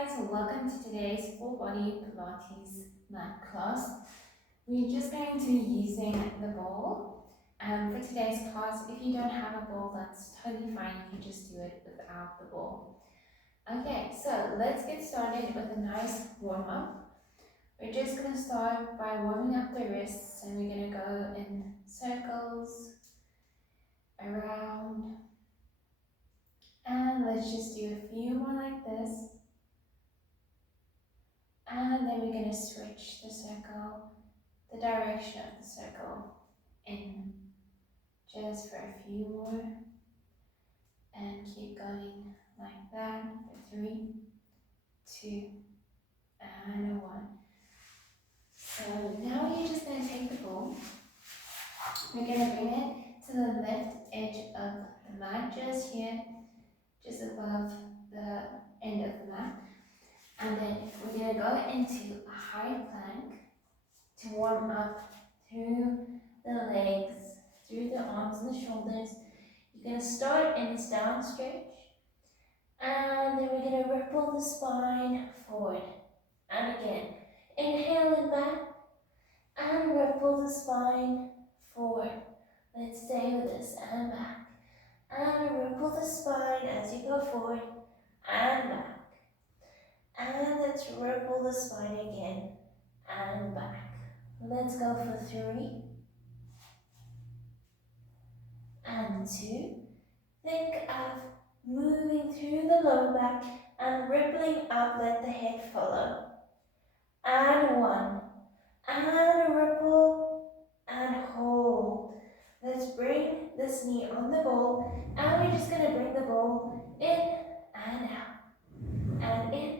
guys, welcome to today's full body Pilates mat class. We're just going to be using the ball. For today's class, if you don't have a ball, that's totally fine. You can just do it without the ball. Okay, so let's get started with a nice warm-up. We're just going to start by warming up the wrists, and we're going to go in circles around. And let's just do a few more like this. And then we're going to switch the circle, the direction of the circle in, just for a few more. And keep going like that for 3, 2, and 1. So now you're just going to take the ball. We're going to bring it to the left edge of the mat, just here, just above the end of the mat. And then we're going to go into a high plank to warm up through the legs, through the arms and the shoulders. You're going to start in this down stretch, and then we're going to ripple the spine forward. And again, inhale and back, and ripple the spine forward. Let's stay with this, and back. And ripple the spine as you go forward, and back. And let's ripple the spine again, and back. Let's go for 3, and 2. Think of moving through the lower back and rippling up, let the head follow. And 1, and ripple, and hold. Let's bring this knee on the ball, and we're just going to bring the ball in and out, and in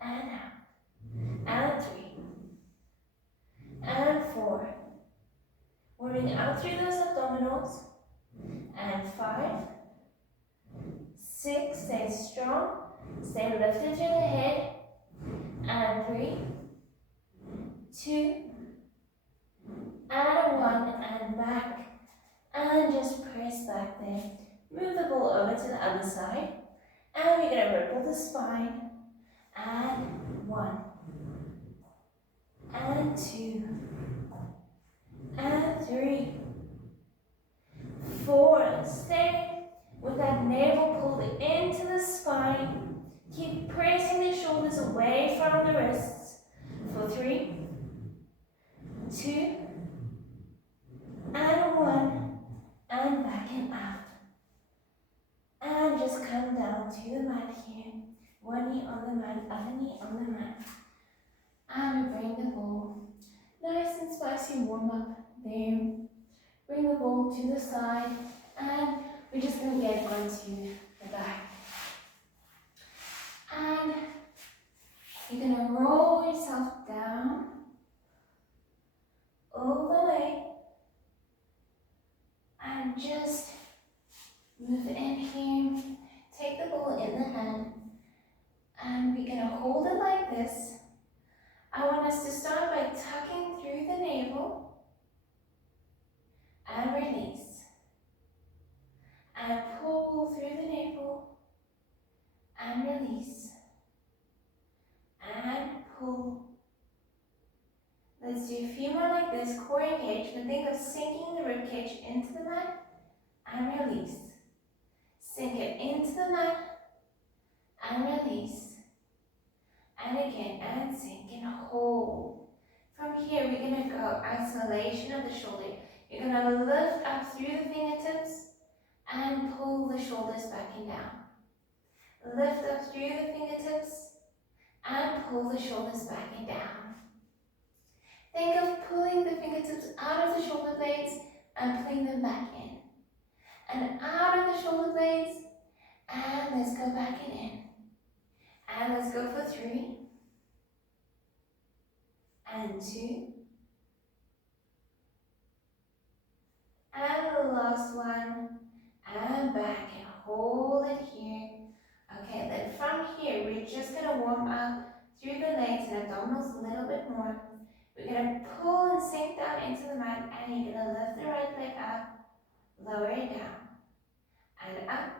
and out, and 3, and 4. Moving out through those abdominals, and 5, 6, stay strong, stay lifted through the head, and 3, 2, and 1, and back, and just press back there. Move the ball over to the other side, and we're going to ripple the spine, and 1, and 2, and 3, 4, stay with that navel pulled into the spine. Keep pressing the shoulders away from the wrists for 3, 2, and 1, and back and out. And just come down to the mat here. One knee on the mat, other knee on the mat. And we bring the ball. Nice and spicy warm up there. Bring the ball to the side, and we're just going to get onto the back. And you're going to roll yourself down all the way, and just move in here. Take the ball in the hand, and we're going to hold it like this. I want us to start by tucking through the navel and release, and pull through the navel and release, and pull. Let's do a few more like this, core engaged, but think of sinking the ribcage into the mat and release. Sink it into the mat and release, and again, and sink and hold. From here, we're going to go isolation of the shoulder. You're going to lift up through the fingertips and pull the shoulders back and down. Lift up through the fingertips and pull the shoulders back and down. Think of pulling the fingertips out of the shoulder blades and pulling them back in. And out of the shoulder blades, and let's go back and in. And let's go for 3, and 2, and the last one, and back, and hold it here. Okay, then from here, we're just going to warm up through the legs and abdominals a little bit more. We're going to pull and sink down into the mat, and you're going to lift the right leg up, lower it down, and up,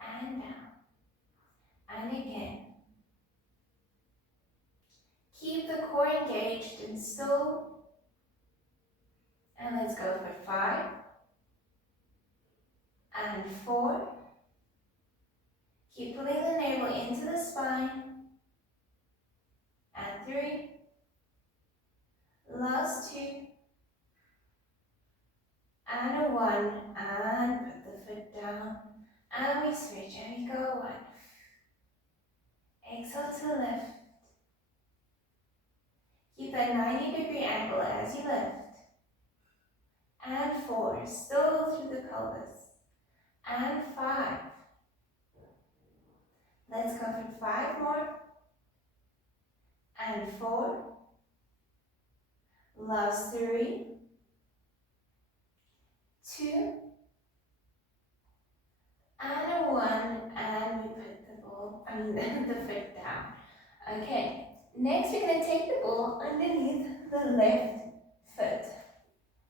and down, and again, still. And let's go for 5 and 4. Keep pulling the navel into the spine. And 3. Last 2. And a 1. And put the foot down. And we switch and we go 1. Exhale to lift. Keep that 90-degree angle as you lift. And 4. Still through the pelvis. And 5. Let's go for 5 more. And 4. Last 3. 2. And a 1. And we put the foot down. Okay. Next, we're going to take the ball underneath the left foot.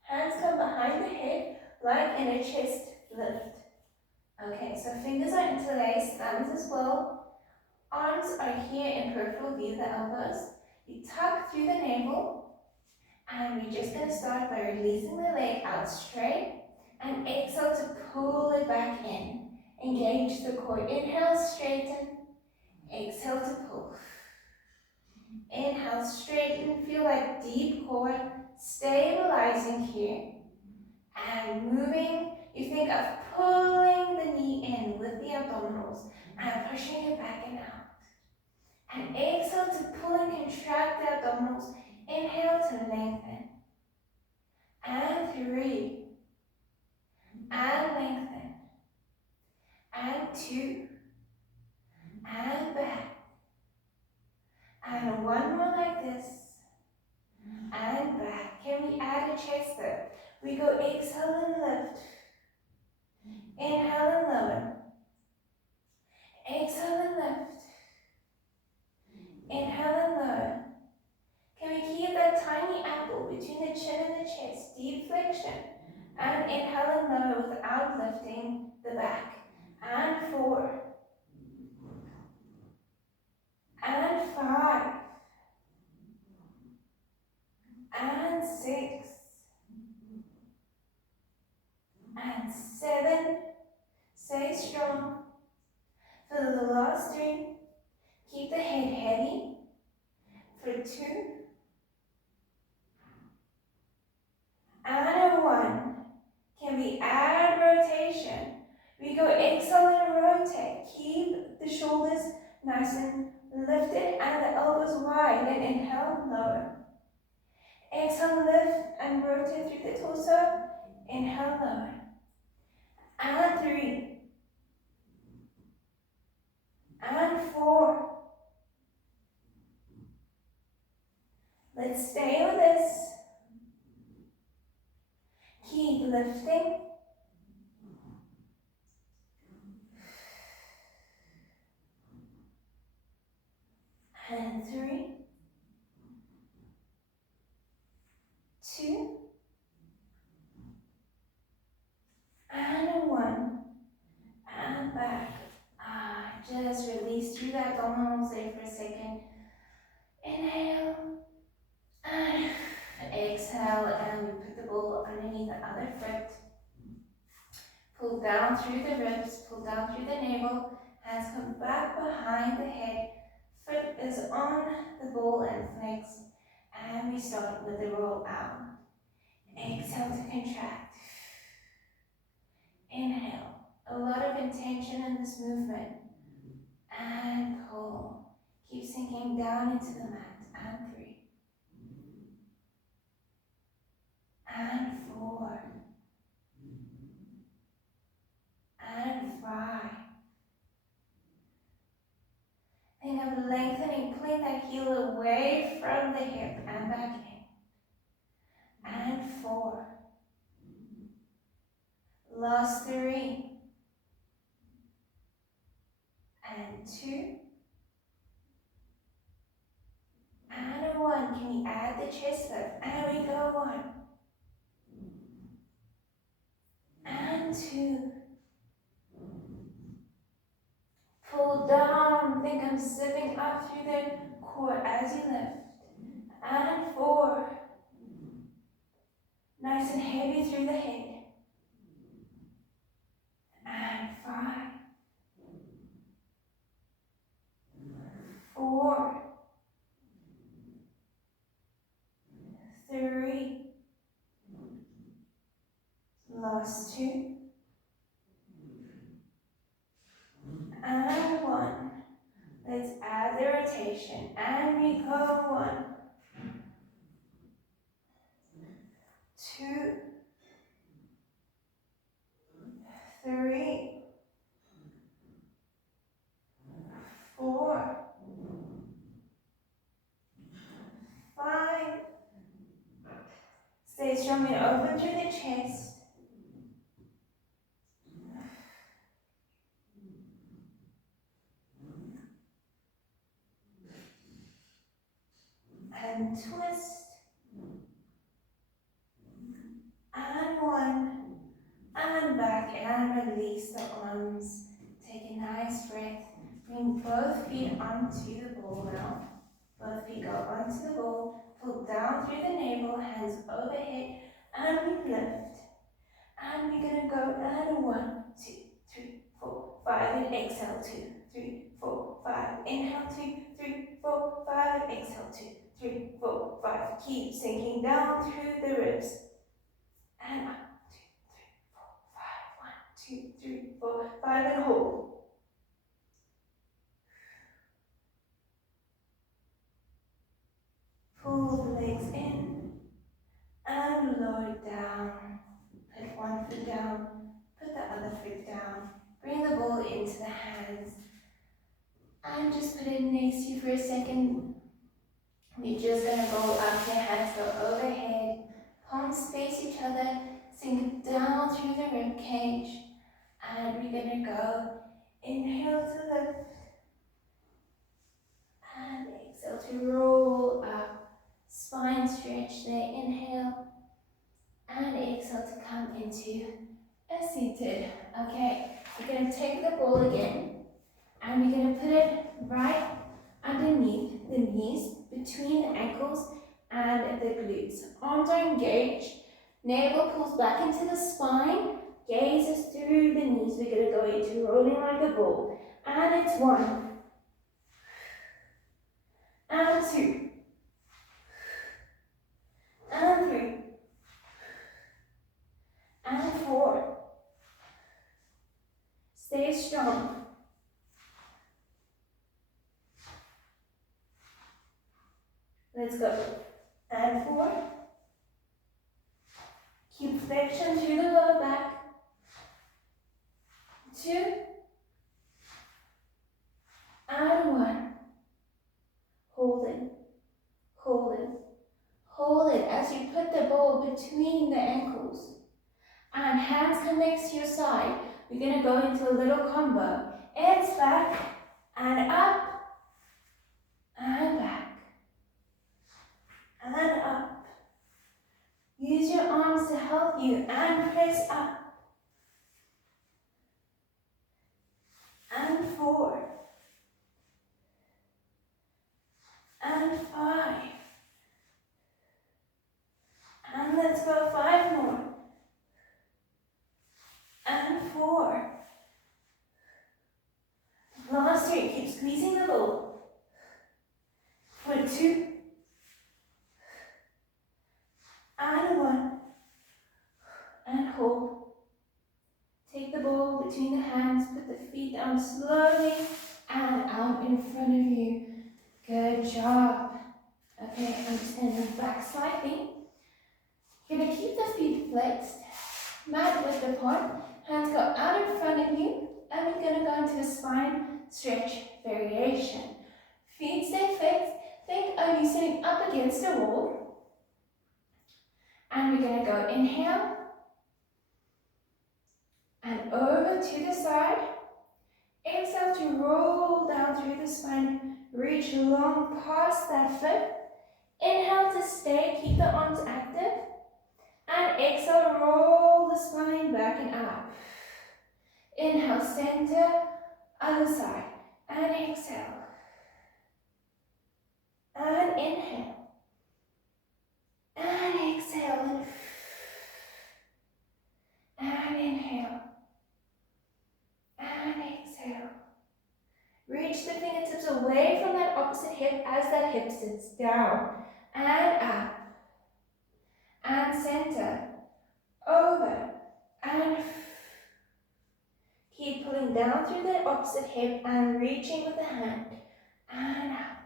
Hands come behind the head like in a chest lift. Okay, so fingers are interlaced, thumbs as well. Arms are here in peripheral view, the elbows. You tuck through the navel, and we're just going to start by releasing the leg out straight, and exhale to pull it back in. Engage the core. Inhale, straighten. Exhale to pull. Inhale, straighten. Feel that deep core stabilizing here. And moving, you think of pulling the knee in with the abdominals and pushing it back and out. And exhale to pull and contract the abdominals. Inhale to lengthen. And 3. And lengthen. And 2. And back. And 1 more like this. And back. Can we add a chest lift? We go exhale and lift. Inhale and lower. Exhale and lift. Inhale and lower. Can we keep that tiny apple between the chin and the chest? Deep flexion. And inhale and lower without lifting the back. And 4. And 5. And 6. And 7. Stay strong. For the last 3, keep the head heavy. For 2. And a 1. Can we add rotation? We go exhale and rotate. Keep the shoulders nice and lifted and the elbows wide. And inhale, lower. Exhale, lift and rotate through the torso. Inhale, lower. And 3. And 4. Let's stay with this. Keep lifting. And 3. 2. And a 1. And back. Just release through that abdominals there for a second. Inhale. And exhale. And we put the ball underneath the other foot. Pull down through the ribs. Pull down through the navel. Hands come back behind the head. Foot is on the ball and flex. And we start with the roll out. Exhale to contract. Inhale. A lot of intention in this movement. And pull. Keep sinking down into the mat. And 3. And 4. And 5. Think of lengthening, pulling that heel away from the hip and back in. And 4. Last 3. And 2. And a 1. Can we add the chest lift? And we go 1. And 2. Pull down. Think I'm zipping up through the core as you lift. and 4. Nice and heavy through the head. And 5, 4, 3, last 2, and 1. Let's add the rotation, and we go 1, 2, 3, 4, 5. Stay strong and open through the chest. And twist. And 1. And back and release the arms. Take a nice breath. Bring both feet onto the ball now. Both feet go onto the ball. Pull down through the navel, hands overhead, and we lift. And we're going to go and 1, 2, 3, 4, 5. And exhale 2, 3, 4, 5. Inhale 2, 3, 4, 5. Exhale 2, 3, 4, 5. Keep sinking down through the ribs. And up. 2, 3, 4, 5, and hold. Pull the legs in and lower it down. Put one foot down, put the other foot down. Bring the ball into the hands and just put it next to you for a second. We're just going to go up, your hands go overhead, palms face each other, sink down through the rib cage, and we're going to go inhale to lift. And exhale to roll up, spine stretch there, inhale, and exhale to come into a seated. Okay, we're going to take the ball again, and we're going to put it right underneath the knees, between the ankles and the glutes. Arms are engaged, navel pulls back into the spine, gazes through the knees. We're going to go into rolling like a ball, and it's 1. And 2, and 3, and 4. Stay strong. Let's go. And 4. Keep flexion through the lower back. 2, and 1. Hold it, hold it, hold it as you put the ball between the ankles. And hands come next to your side. We're going to go into a little combo. Hands back, and up, and back, and up. Use your arms to help you, and press up. And 4, and 5. And let's go 5 more. And 4. Last 3, keep squeezing the ball. For 2. And 1. And hold. Take the ball between the hands, put the feet down slowly and out in front of you. Good job. Okay, I'm just going to move back slightly. You're going to keep the feet flexed, mat with the pod, hands go out in front of you, and we're going to go into a spine stretch variation. Feet stay fixed, think of you sitting up against a wall, and we're going to go inhale, and over to the side. Exhale to roll down through the spine, reach long past that foot. Inhale to stay, keep the arms active. And exhale, roll the spine back and up. Inhale, center, other side. And exhale. And inhale. away from that opposite hip as that hip sits down. And up. And center. Over. And keep pulling down through the opposite hip and reaching with the hand. And up.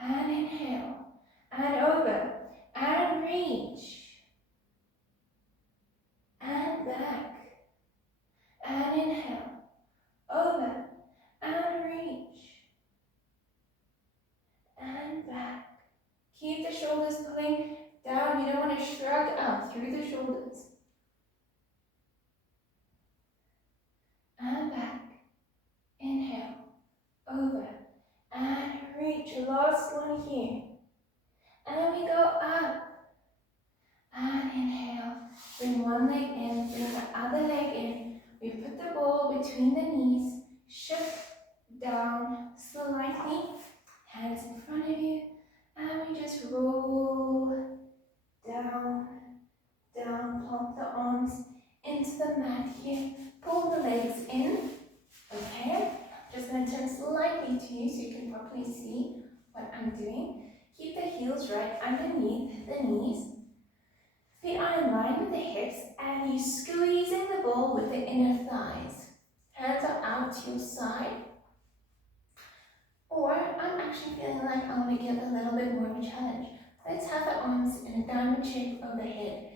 And inhale. And over. And reach. And back. And inhale. Over. And reach. And back. Keep the shoulders pulling down. You don't want to shrug up through the shoulders. And back. Inhale. Over. And reach. Last one here. And then we go up. And inhale. Bring one leg in. Bring the other leg in. We put the ball between the knees. Shift down slightly. Hands in front of you. And we just roll down, down. Plonk the arms into the mat here. Pull the legs in. Okay. Just going to turn slightly to you so you can properly see what I'm doing. Keep the heels right underneath the knees. Feet are in line with the hips and you're squeezing the ball with the inner thighs. Hands are out to your side. Or I'm actually feeling like I'll make it a little bit more of a challenge. Let's have the arms in a diamond shape overhead.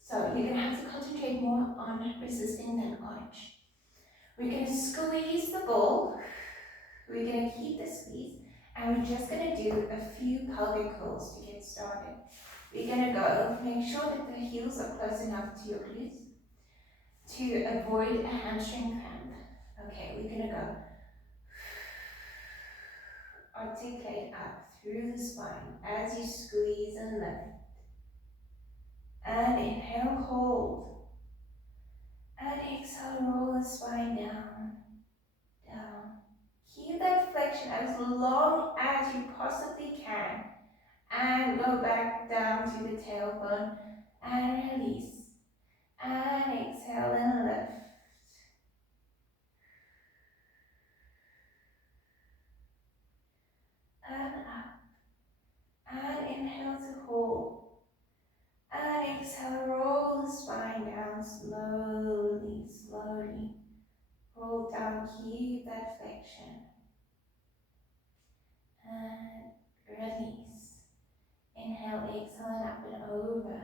So you're going to have to concentrate more on resisting that arch. We're going to squeeze the ball. We're going to keep the squeeze. And we're just going to do a few pelvic curls to get started. We're going to go, make sure that the heels are close enough to your glutes to avoid a hamstring cramp. Okay, we're going to go. Articulate up through the spine as you squeeze and lift. And inhale, hold. And exhale, roll the spine down, down. Keep that flexion as long as you possibly can. And go back down to the tailbone and release. And exhale and lift. And up. And inhale to hold. And exhale, roll the spine down slowly, slowly. Roll down, keep that flexion. And release. Inhale, exhale, and up and over.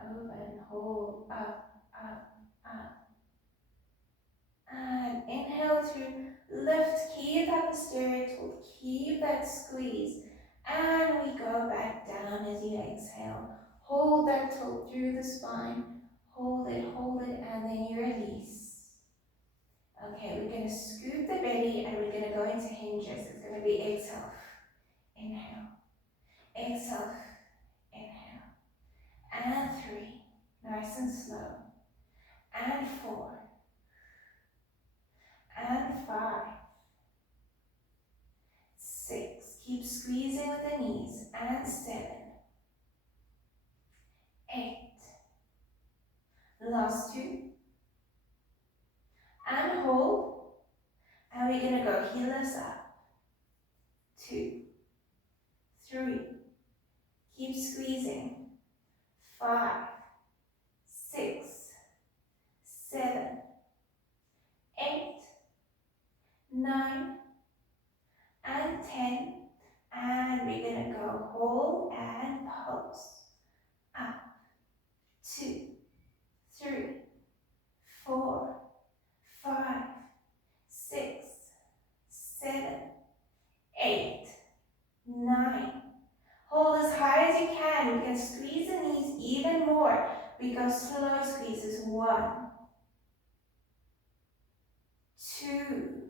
Over and hold, up, up, up. And inhale to lift, keep that posterior tilt, keep that squeeze. And we go back down as you exhale. Hold that tilt through the spine. Hold it, and then you release. Okay, we're going to scoop the belly and we're going to go into hinges. It's going to be exhale, inhale, exhale, inhale. And 3, nice and slow. And 4. And 5, 6, keep squeezing with the knees, and 7, 8, last 2, and hold, and we're going to go heelers up, 2, 3, keep squeezing, 5, 6, 7, 8, 9, and 10, and we're going to go hold and pulse, up, 2, 3, 4, 5, 6, 7, 8, 9. Hold as high as you can. We can squeeze the knees even more. We go slow squeezes. 1, 2.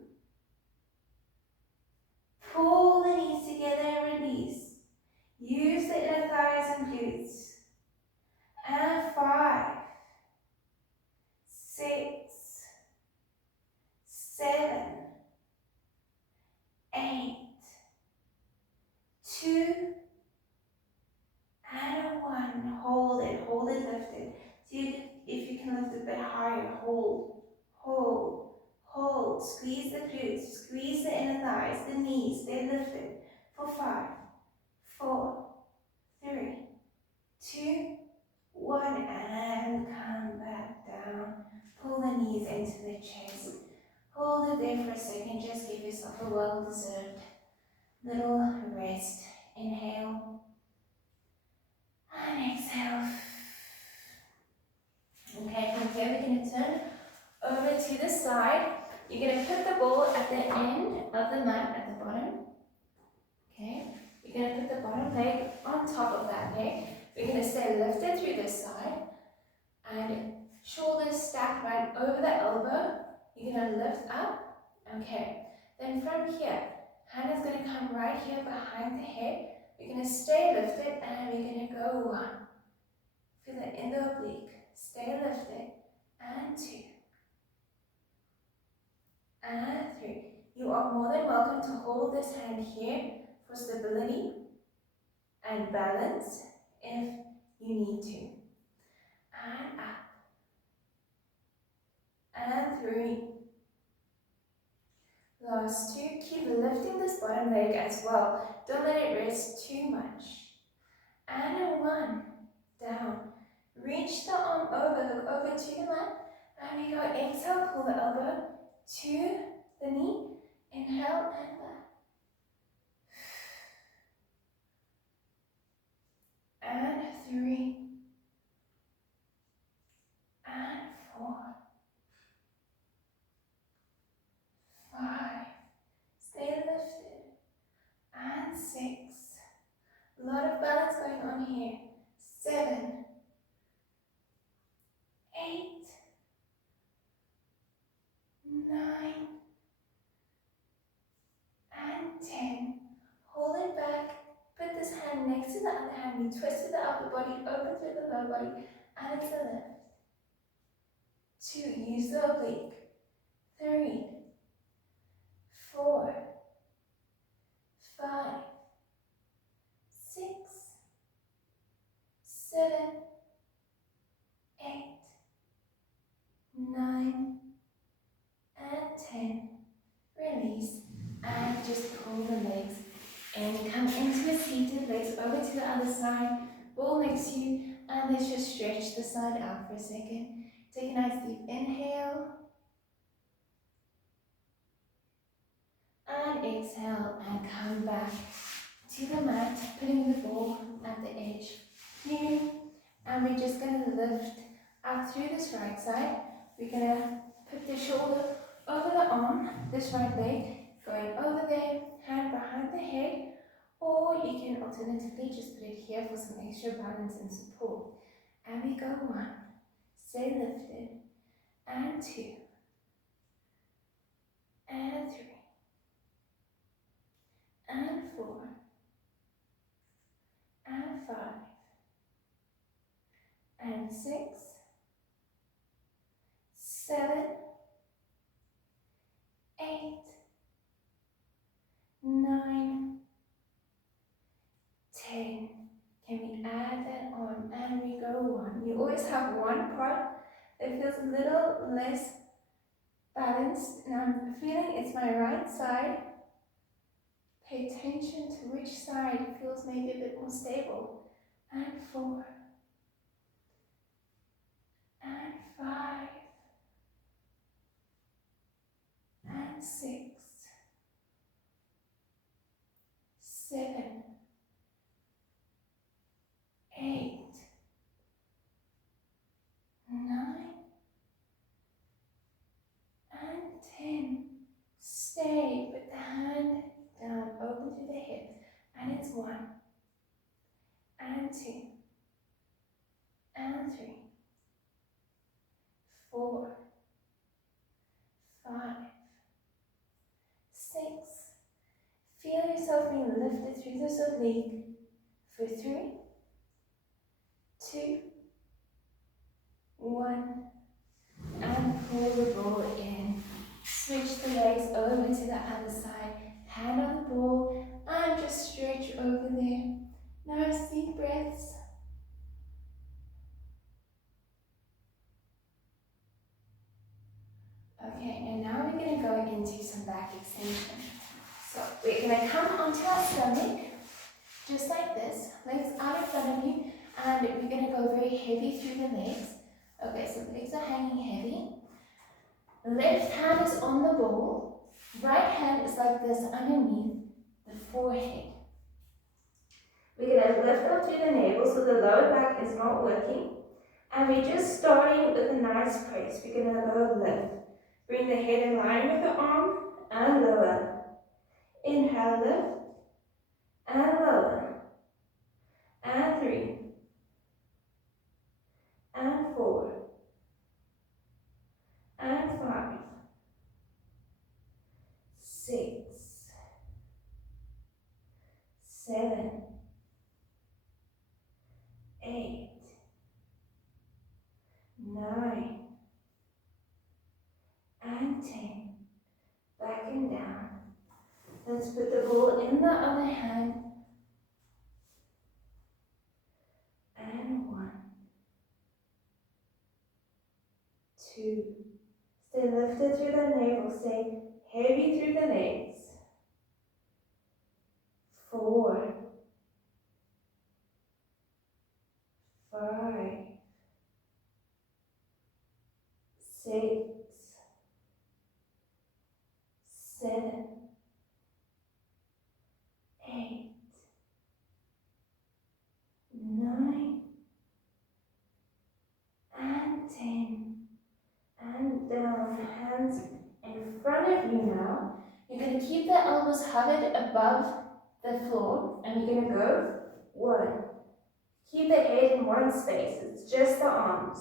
Pull the knees together and release. Use the inner thighs and glutes. And 5, 6, 7, 8, 2, and 1. Hold it, lift it. See if you can lift it a bit higher. Hold, hold, hold. Squeeze the glutes, squeeze the inner thighs. The knees, stay lifted for 5, 4, 3, 2, 1, and come back down. Pull the knees into the chest. Hold it there for a second. Just give yourself a well-deserved little rest. Inhale and exhale. Okay, from here we're going to turn over to the side. You're going to put the ball at the end of the mat at the bottom. Okay, you're going to put the bottom leg on top of that leg. We're going to stay lifted through this side and shoulders stacked right over the elbow. You're going to lift up. Okay, then from here, hand is going to come right here behind the head. We're going to stay lifted and we're going to go 1. Feel it in the oblique. Stay lifted. And 2. And 3. You are more than welcome to hold this hand here for stability and balance if you need to. And up. And 3. Last 2. Keep lifting this bottom leg as well. Don't let it rest too much. And 1. Down. Reach the arm over, look over to the mat. And we go exhale, pull the elbow to the knee. Inhale and back. And 3. And 4. 5. Stay lifted. And 6. A lot of balance going on here. 7. 8. 9. And 10. Hold it back. Put this hand next to the other hand. We twist the upper body, open through the lower body, and it's a lift. 2. Use the oblique. 3. 4. 5. 6. 7. 8. 9. And 10. Release. And just pull the legs and come into a seated, legs over to the other side, ball next to you, and let's just stretch the side out for a second. Take a nice deep inhale and exhale and come back to the mat, putting the ball at the edge here, and we're just going to lift up through this right side. We're going to put the shoulder over the arm, this right leg, going over there, hand behind the head, or you can alternatively just put it here for some extra balance and support. And we go 1, stay lifted, and 2, and 3, and 4, and 5, and 6, 7, 8, 9, 10. Can we add that on? And we go 1. You always have one part that feels a little less balanced. And I'm feeling it's my right side. Pay attention to which side feels maybe a bit more stable. And 4. And 5. And 6. 7. 8. 9. And 10. Stay, put the hand down, open through the hips, and it's 1, and 2, and 3, 4, 5, 6. Feel yourself being lifted through this oblique for 3, 2, 1, and pull the ball in. Switch the legs over to the other side, hand on the ball, and just stretch over there. Nice deep breaths. Okay, and now we're going to go into some back extension. So we're going to come onto our stomach, just like this, legs out in front of you, and we're going to go very heavy through the legs. Okay, so the legs are hanging heavy. Left hand is on the ball, right hand is like this underneath the forehead. We're going to lift up through the navel so the lower back is not working. And we're just starting with a nice press. We're going to go lift. Bring the head in line with the arm and lower. Inhale, lift and lower. And 3. And 4. And 5. 6. 7. 8. 9. And 10. Back and down. Let's put the ball in the other hand. And 1. 2. Stay lifted through the navel. Stay heavy through the legs. 4. 5. 6. 7. 8. 9. And 10. And down. Hands in front of you now. You're going to keep the elbows hovered above the floor. And you're going to go 1. Keep the head in one space. It's just the arms.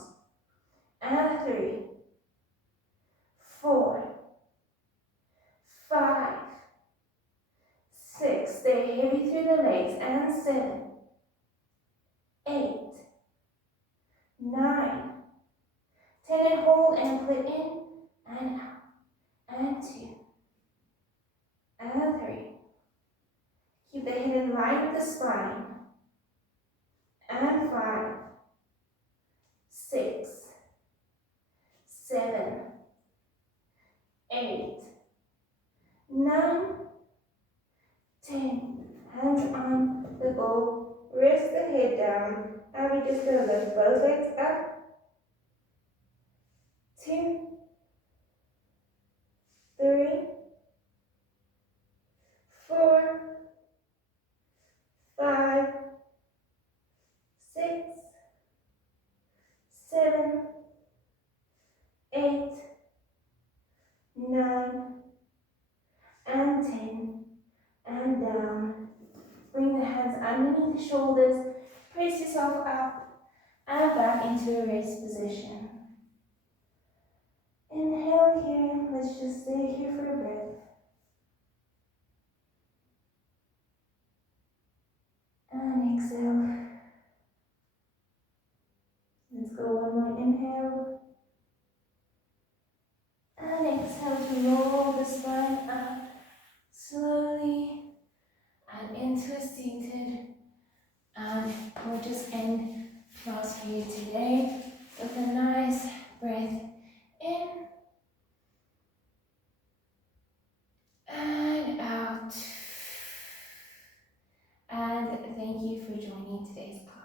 And 3. 4. 5. 6. Stay heavy through the legs. And 7. 8. 9. 10 and hold and put in and out. And 2. And 3. Keep the head in line with the spine. And 5. 6. 7. 8. 9. 10. Hands on the ball. Rest the head down. And we're just going to lift both legs up. 2. 3. 4. 5. 6. 7. 8. 9. And 10. And down. Bring the hands underneath the shoulders. Press yourself up and back into a rest position. Inhale here. Let's just stay here for a breath. And exhale. Let's go one more inhale. And exhale to roll the spine up slowly and into a seated. And we'll just end class here today with a nice breath in and out. And thank you for joining today's class.